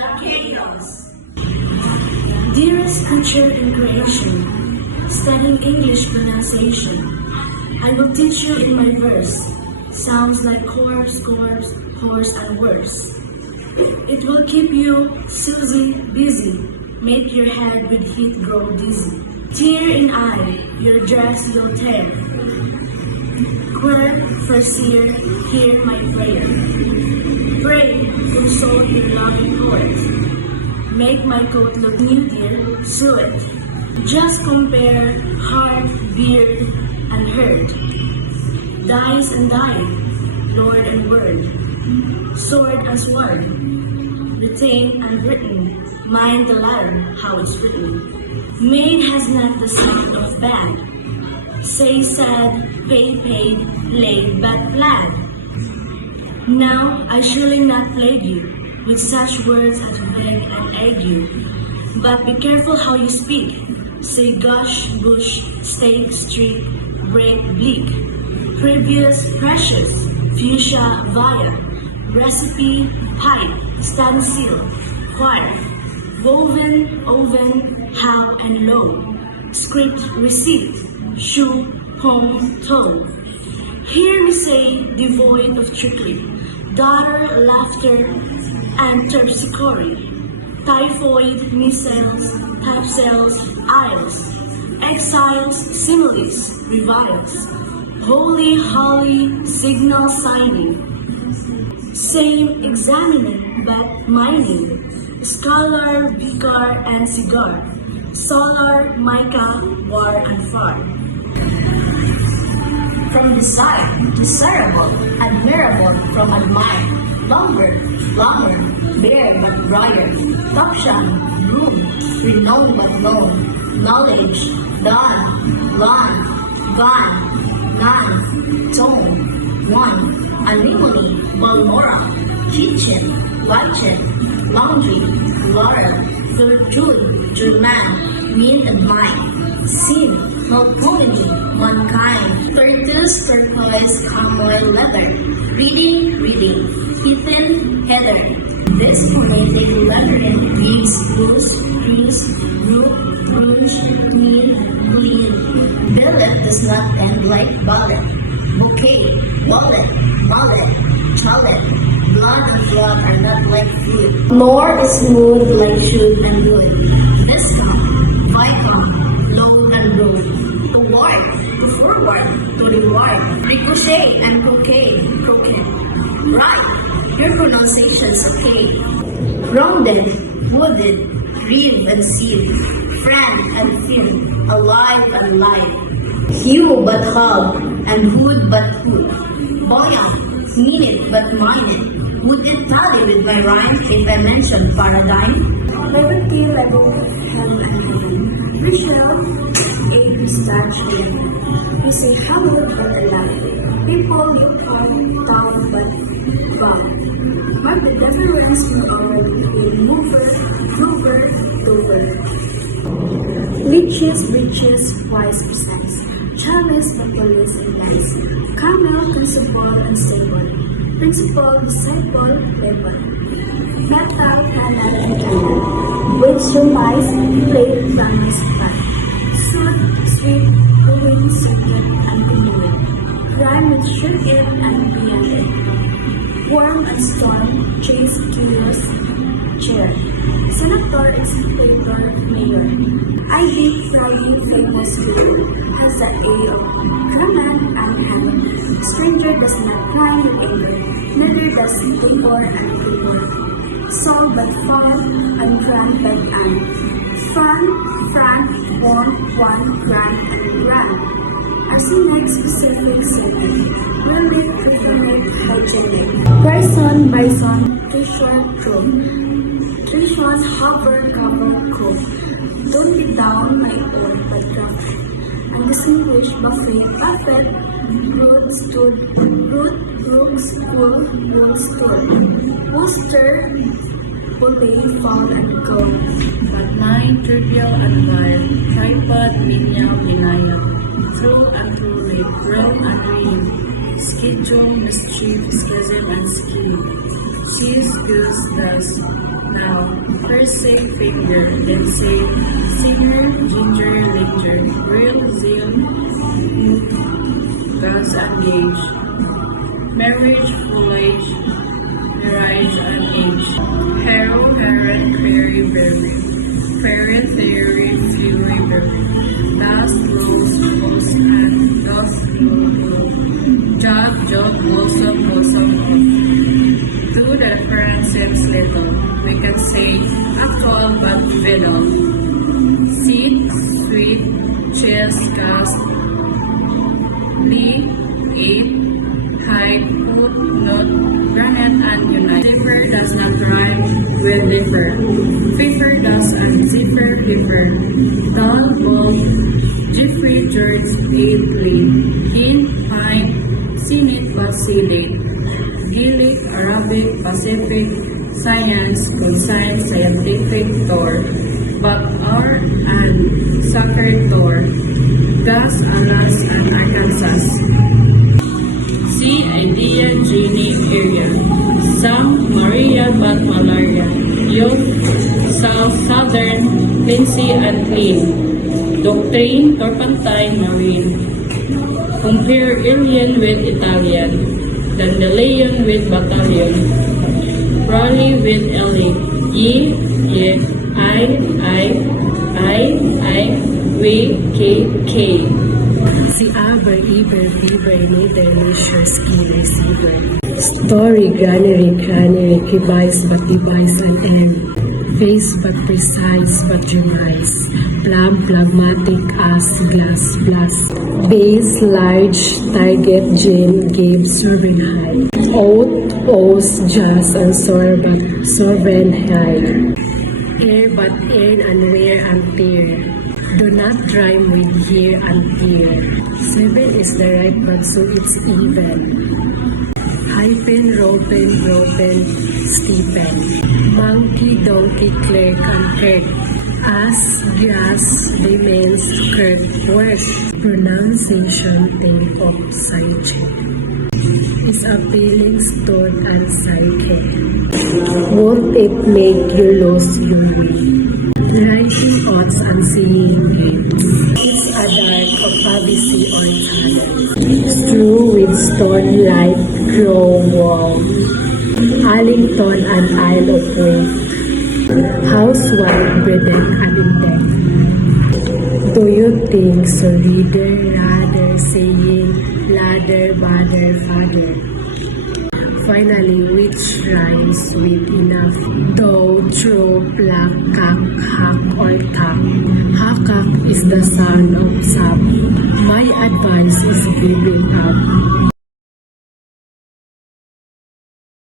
Volcanoes. Dearest creature in creation, studying English pronunciation, I will teach you in my verse, sounds like corpse, corpse, horse, and worse. It will keep you, Susie, busy, make your head with heat grow dizzy. Tear in eye, your dress will tear. Queer, Farseer, hear my prayer. Pray, console your loving poet. Make my coat look new, dear, sew it. Just compare heart, beard, and herd. Dies and died, Lord and word. Sword and sword. Retain and written. Mind the latter, how it's written. Maid has not the sound of bad. Say sad, pay paid, laid but glad. Now I surely not plague you with such words as beg and egg you. But be careful how you speak. Say gush, bush, stake, streak, break, bleak. Previous, precious, fuchsia, via. Recipe, height, stand still, choir. Woven, oven, how and low. Script, receipt, shoe, home, toe. Here we say devoid of trickery, daughter, laughter, and terpsichore, typhoid, measles, typecels, isles, exiles, similes, reviles, holy, holly, signal signing, same examining but mining, scholar, vicar, and cigar, solar, mica, war, and far. From desire, desirable, admirable, from admire, longer, bare but briar, topsham, broom, renowned but known, knowledge, done, gone, none, tone, one, alimony, balmoral, kitchen, watchet, laundry, laurel, truth, German, mean and mine, sin, comedy, mankind, turtles, turquoise, camel, leather, reading, Ethan, heather. This phonetic lettering gives blues, group, rouge, clean. Billet does not end like ballet. Bouquet, wallet, mallet, chalet, blood and flood are not like food, nor is smooth like should and would. Discount, Vicom, load and road. Toward, to forward, to reward. Ricochet and croquet. Right, your pronunciation's okay. Rounded, wooded, reeve and seed. Friend and fin, alive and live. Hue but hub, and hood but hood. Buoyant, mean it but mine it. Would it tally with my rhyme if I mentioned paradigm? Liberty, level, hell, and heaven. We shall aid starch again. We say hello but alive. People look on down but wrong. Mark the difference in our between mover, groover, dover. Leeches, breeches, wise, precise. Chalice, police, and lies. Camel, principle, and staple. Principle, disciple, labor. Metal, canal, and canal. Which surmise, plate, promise, fight. Suit, sweet, ruin, secret, and canoeing. Rhyme with shoot it and be it. Worm and storm, chase, chaos, chair. Senator, executor, mayor. I hate Friday, famous hero. Has the air of command and hand. Stranger does not cry with anger, neither does favor and favor. Soul but fall, and grand but an. Frank, one, grand, and grand. Arsenic, specific, city. Relic, triphonic, hygienic. Bison, t-shirt, true. Three shots, hover, cover, cool. Don't be down, my own, but cover. Undistinguished buffet, root, stood, brooks, wool, stood. Worcester, bully, fall, and go. But nine, trivial and wild, tripod, lineal, binaya, through and through late, realm and ream, schedule, mischief, schism, and scheme. sis, goose, does. Now, first say finger, then say singer, ginger, linger, real, zeal, gods engage, marriage, foliage, marriage, and age, harrow, heron, fairy, berry, fairy, theory, fury, berry, dust, lows, post, and dust, low, jog, jog, blossom, blossom, off. Two differences little. We can say actual but fiddle. Seed, sweet, cheese, cast, lead, eat, hide, put, nut, granite, and unite. Zipper does not rhyme with differ. Fifer does and zipper differ. Dull, bold, Jeffrey, George, Dave, Lee. In, pine, seen it but see it. Gaelic, Arabic, Pacific, Science, Consign, Scientific, Tor, Buck, R, and Sacred Tor, Gas, Alas, and Arkansas. C, Idea, Genie, Area, Sam, Maria, but Malaria, Youth, South, Southern, Lindsay, and Clean, Doctrine, Turpentine, Marine, Compare alien with Italian, Dandelion with battalion, Raleigh with LA, Ye, we, K. Si Aber, Iber, Beaver, Neither, Leisure, Ski, Receiver. Story, granary, cranary, device but device and end. Face but precise but demise. Plum, phlegmatic, as, glass, blast. Base, large, target, gin, give, sovereign high. Oath, oath, just, and soar but sovereign high. Air but air and wear and tear. Do not rhyme with here and here. 7 is the right but so it's even. Hyphen, ropen, ropen, Stephen. Monkey, donkey, clerk, and kirk. As, grass, remains, kirk, work. Pronunciation, tape of psyche. Is appealing, stone, and psyche. Won't it make you lose your way? Writing odds and singing hymns. It's a dark of ABC or talent. Strew with stone like crow wall. Allington and Isle of Wight. Housewife, Bedeck and Indeck. Do you think so, reader, rather saying ladder, bother, father? Finally, which rhymes with enough? Though, true, pluck, cock, hack, or tap. Hakak is the son of sap. My advice is give